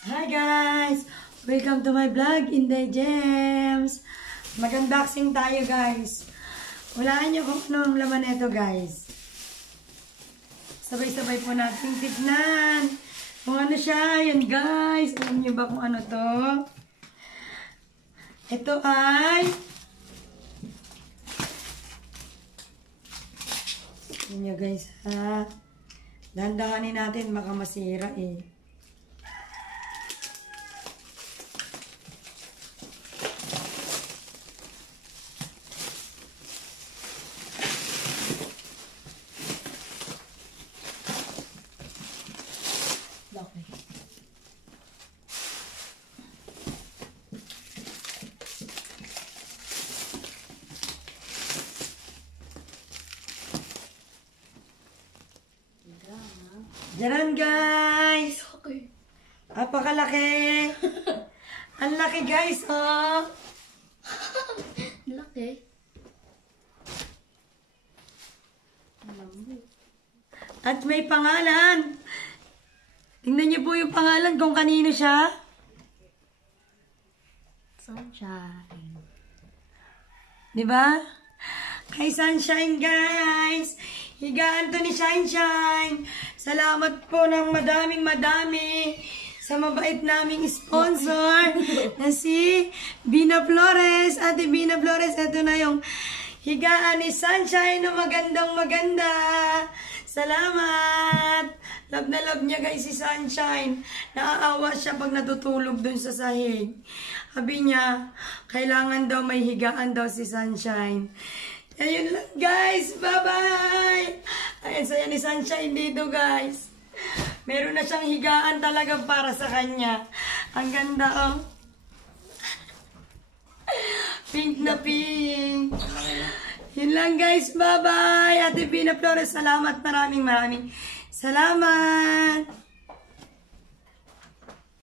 Hi guys! Welcome to my vlog, Inday Gems! Mag-unboxing tayo guys. Walaan nyo kung ano ang laman nito guys. Sabay-sabay po natin tignan. Kung ano siya, yan guys. Alam nyo ba kung ano to? Ito ay... Yan nyo guys ha. Dahan-dahanin natin, baka masira eh. Okay. Diyan guys! Okay. Apakalaki! Ang laki guys, oh! Laki. At may pangalan! Tingnan niyo po yung pangalan kung kanino siya. Sunshine. Diba? Kay Sunshine guys! Higaan to ni Sunshine! Salamat po ng madaming sa mabait naming sponsor na si Bina Flores. Ate Bina Flores, ito na yung higaan ni Sunshine na maganda. Salamat! Love na love niya guys si Sunshine. Naaawa siya pag natutulog dun sa sahig. Sabi niya, kailangan daw may higaan daw si Sunshine. Ayun lang guys, bye-bye! Ayan, saya ni Sunshine dito guys. Meron na siyang higaan talaga para sa kanya. Ang ganda oh. Pink na pink. Yun lang guys, bye-bye! Ate Bina Flores, salamat, maraming salamat!